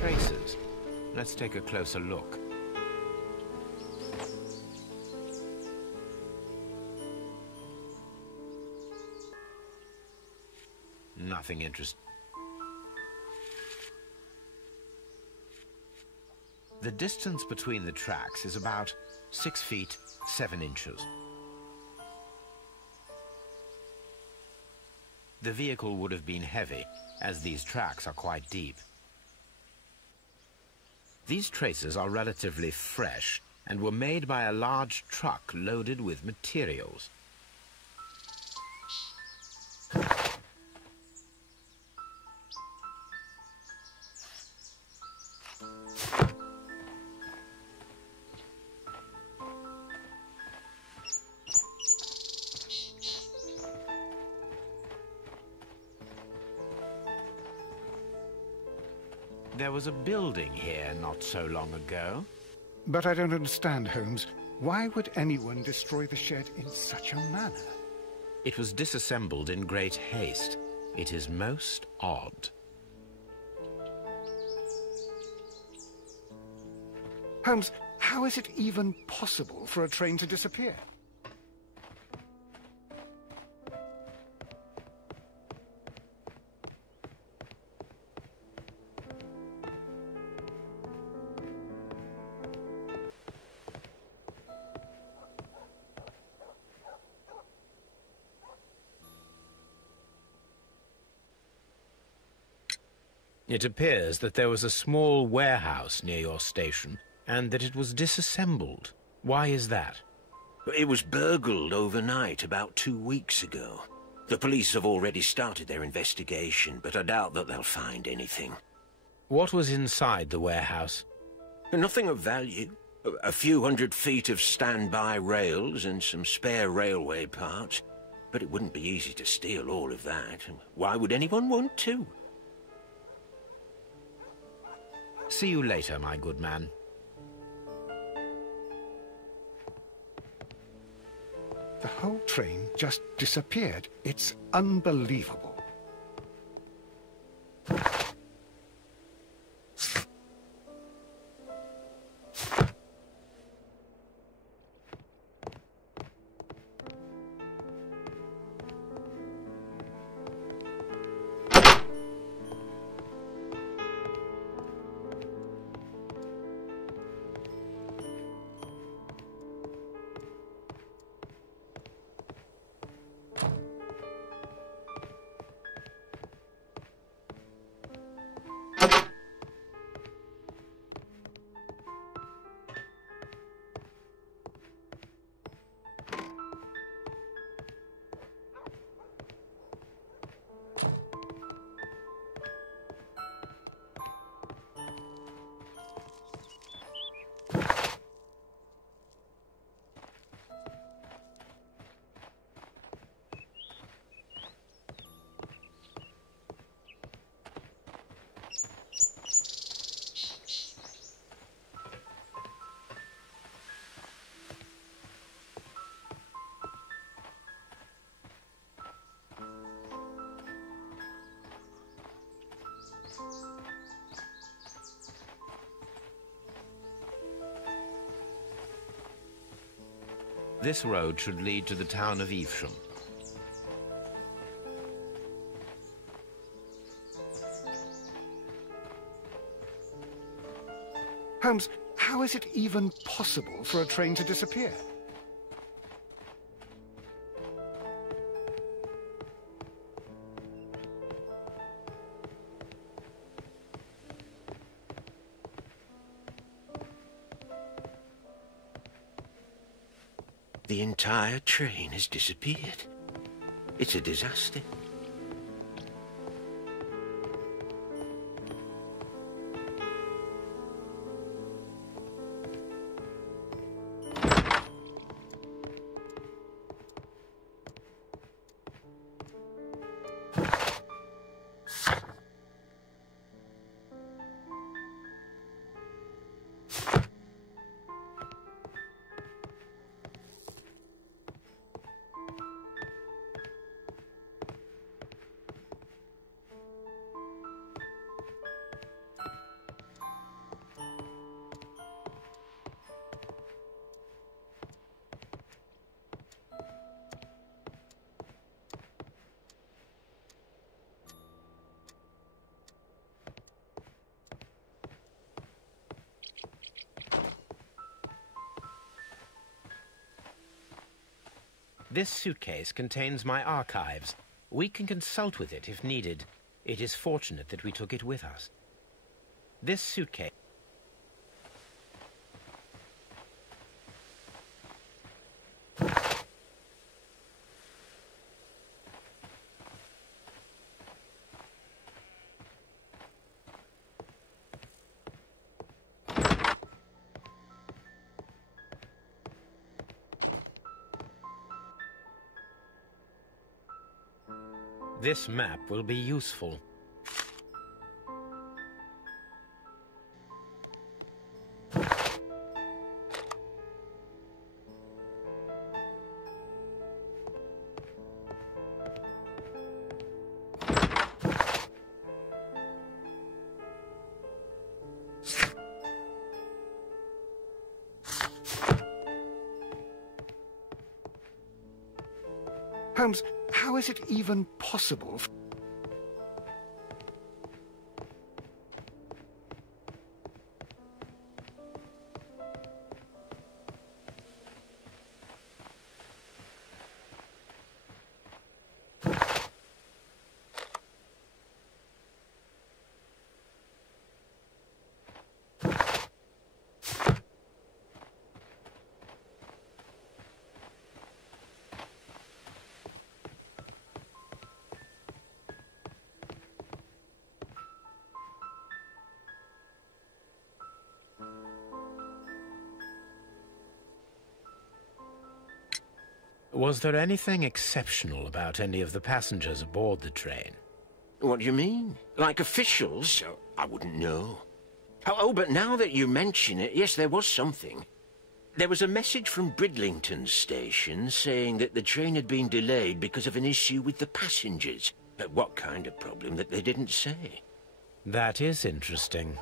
Traces. Let's take a closer look. Nothing interesting. The distance between the tracks is about 6 feet 7 inches. The vehicle would have been heavy, as these tracks are quite deep. These traces are relatively fresh and were made by a large truck loaded with materials. There was a building here not so long ago. But I don't understand, Holmes. Why would anyone destroy the shed in such a manner? It was disassembled in great haste. It is most odd. Holmes, how is it even possible for a train to disappear? It appears that there was a small warehouse near your station, and that it was disassembled. Why is that? It was burgled overnight about 2 weeks ago. The police have already started their investigation, but I doubt that they'll find anything. What was inside the warehouse? Nothing of value. A few 100 feet of standby rails and some spare railway parts. But it wouldn't be easy to steal all of that. Why would anyone want to? See you later, my good man. The whole train just disappeared. It's unbelievable. This road should lead to the town of Evesham. Holmes, how is it even possible for a train to disappear? The entire train has disappeared. It's a disaster. This suitcase contains my archives. We can consult with it if needed. It is fortunate that we took it with us. This suitcase... This map will be useful. Holmes, how is it even possible? Was there anything exceptional about any of the passengers aboard the train? What do you mean? Like officials? Oh, I wouldn't know. Oh, but now that you mention it, yes, there was something. There was a message from Bridlington station saying that the train had been delayed because of an issue with the passengers. But what kind of problem that they didn't say? That is interesting.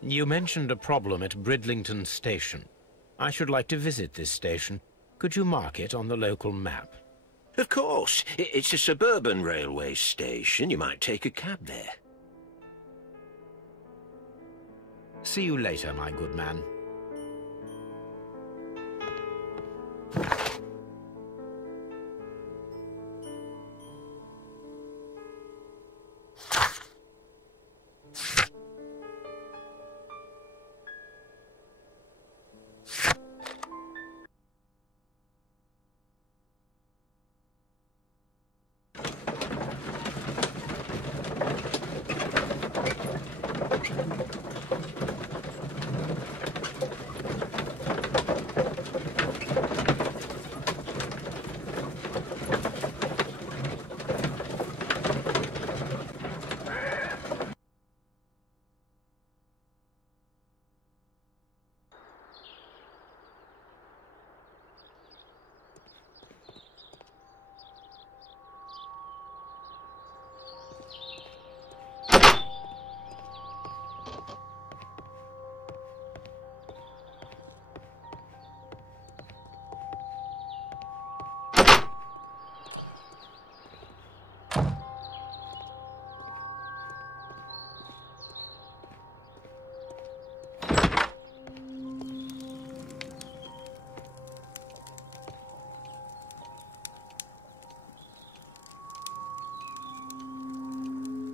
You mentioned a problem at Bridlington station. I should like to visit this station. Could you mark it on the local map? Of course. It's a suburban railway station. You might take a cab there. See you later, my good man.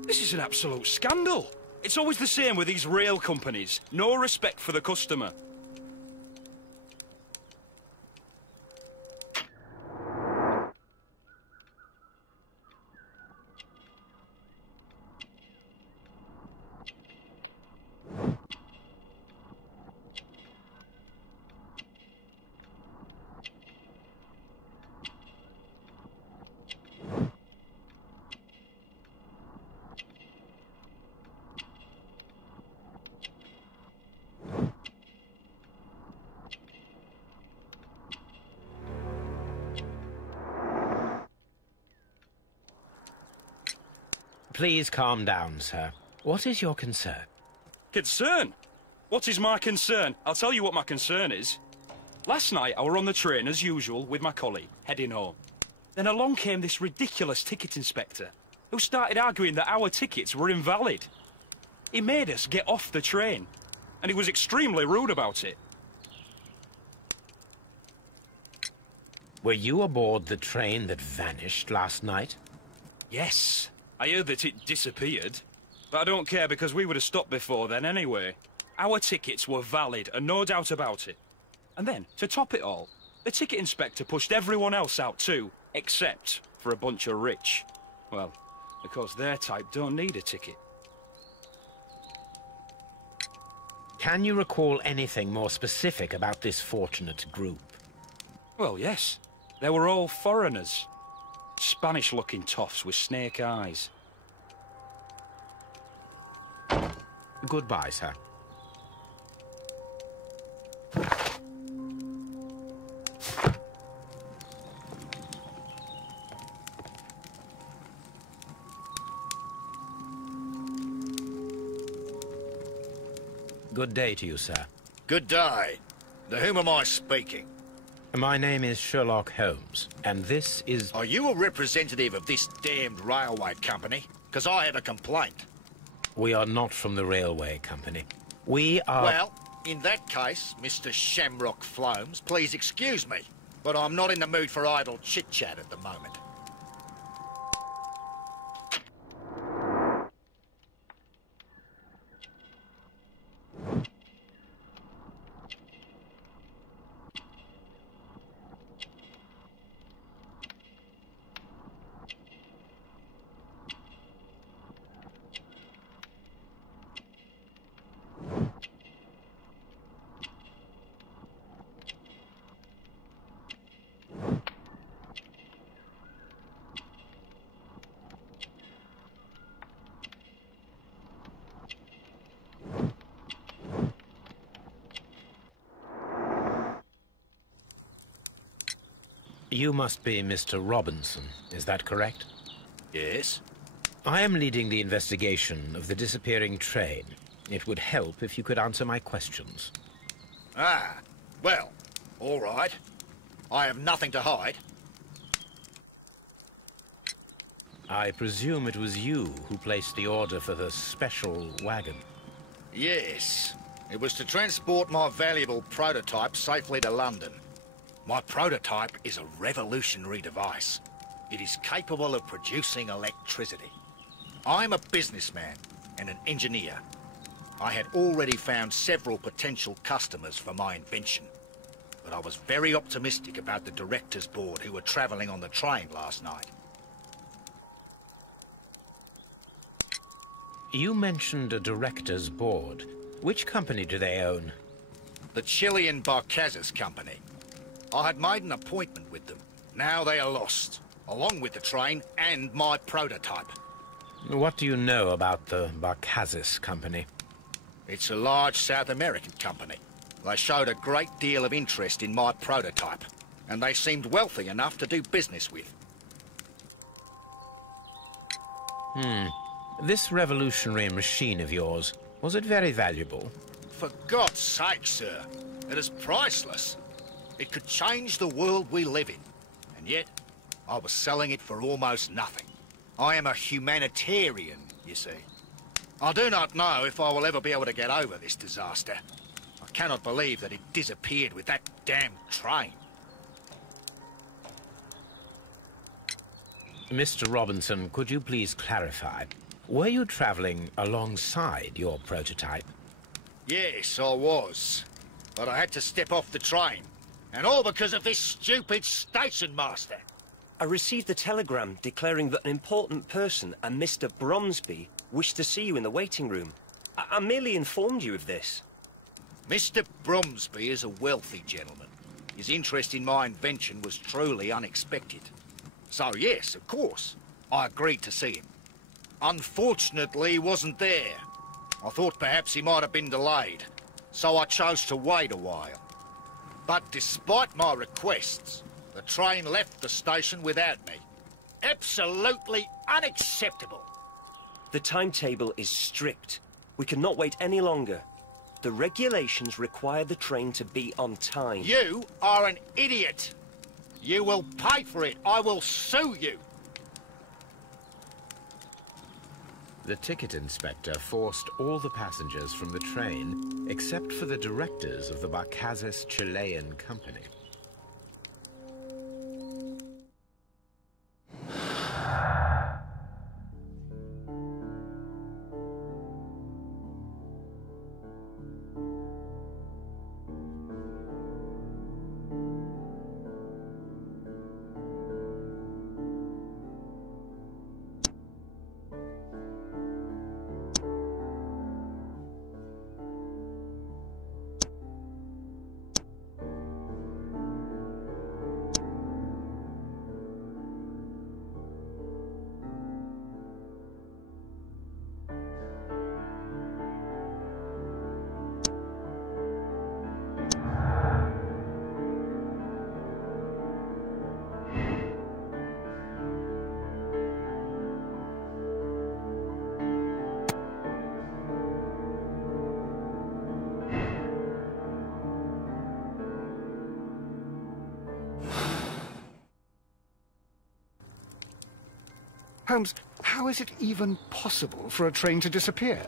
This is an absolute scandal. It's always the same with these rail companies. No respect for the customer. Please calm down, sir. What is your concern? Concern? What is my concern? I'll tell you what my concern is. Last night I were on the train as usual with my colleague, heading home. Then along came this ridiculous ticket inspector, who started arguing that our tickets were invalid. He made us get off the train, and he was extremely rude about it. Were you aboard the train that vanished last night? Yes. I heard that it disappeared. But I don't care because we would have stopped before then anyway. Our tickets were valid and no doubt about it. And then, to top it all, the ticket inspector pushed everyone else out too, except for a bunch of rich. Well, because their type don't need a ticket. Can you recall anything more specific about this fortunate group? Well, yes. They were all foreigners. Spanish-looking toffs with snake eyes. Goodbye, sir. Good day to you, sir. Good day. To whom am I speaking? My name is Sherlock Holmes, and this is... Are you a representative of this damned railway company? Because I have a complaint. We are not from the railway company. We are... Well, in that case, Mr. Shamrock Flomes, please excuse me, but I'm not in the mood for idle chit-chat at the moment. You must be Mr. Robinson, is that correct? Yes? I am leading the investigation of the disappearing train. It would help if you could answer my questions. Ah, well, all right. I have nothing to hide. I presume it was you who placed the order for the special wagon. Yes. It was to transport my valuable prototype safely to London. My prototype is a revolutionary device. It is capable of producing electricity. I'm a businessman and an engineer. I had already found several potential customers for my invention, but I was very optimistic about the directors' board who were travelling on the train last night. You mentioned a director's board. Which company do they own? The Chilean Barcazas Company. I had made an appointment with them. Now they are lost, along with the train and my prototype. What do you know about the Barcazas Company? It's a large South American company. They showed a great deal of interest in my prototype, and they seemed wealthy enough to do business with. This revolutionary machine of yours, was it very valuable? For God's sake, sir, it is priceless. It could change the world we live in, and yet I was selling it for almost nothing. I am a humanitarian, you see. I do not know if I will ever be able to get over this disaster. I cannot believe that it disappeared with that damn train. Mr. Robinson, could you please clarify? Were you traveling alongside your prototype? Yes, I was. But I had to step off the train. And all because of this stupid station master. I received a telegram declaring that an important person, a Mr. Bromsby, wished to see you in the waiting room. I merely informed you of this. Mr. Bromsby is a wealthy gentleman. His interest in my invention was truly unexpected. So yes, of course, I agreed to see him. Unfortunately, he wasn't there. I thought perhaps he might have been delayed, so I chose to wait a while. But despite my requests, the train left the station without me. Absolutely unacceptable. The timetable is strict. We cannot wait any longer. The regulations require the train to be on time. You are an idiot. You will pay for it. I will sue you. The ticket inspector forced all the passengers from the train except for the directors of the Barcazas Chilean Company. Holmes, how is it even possible for a train to disappear?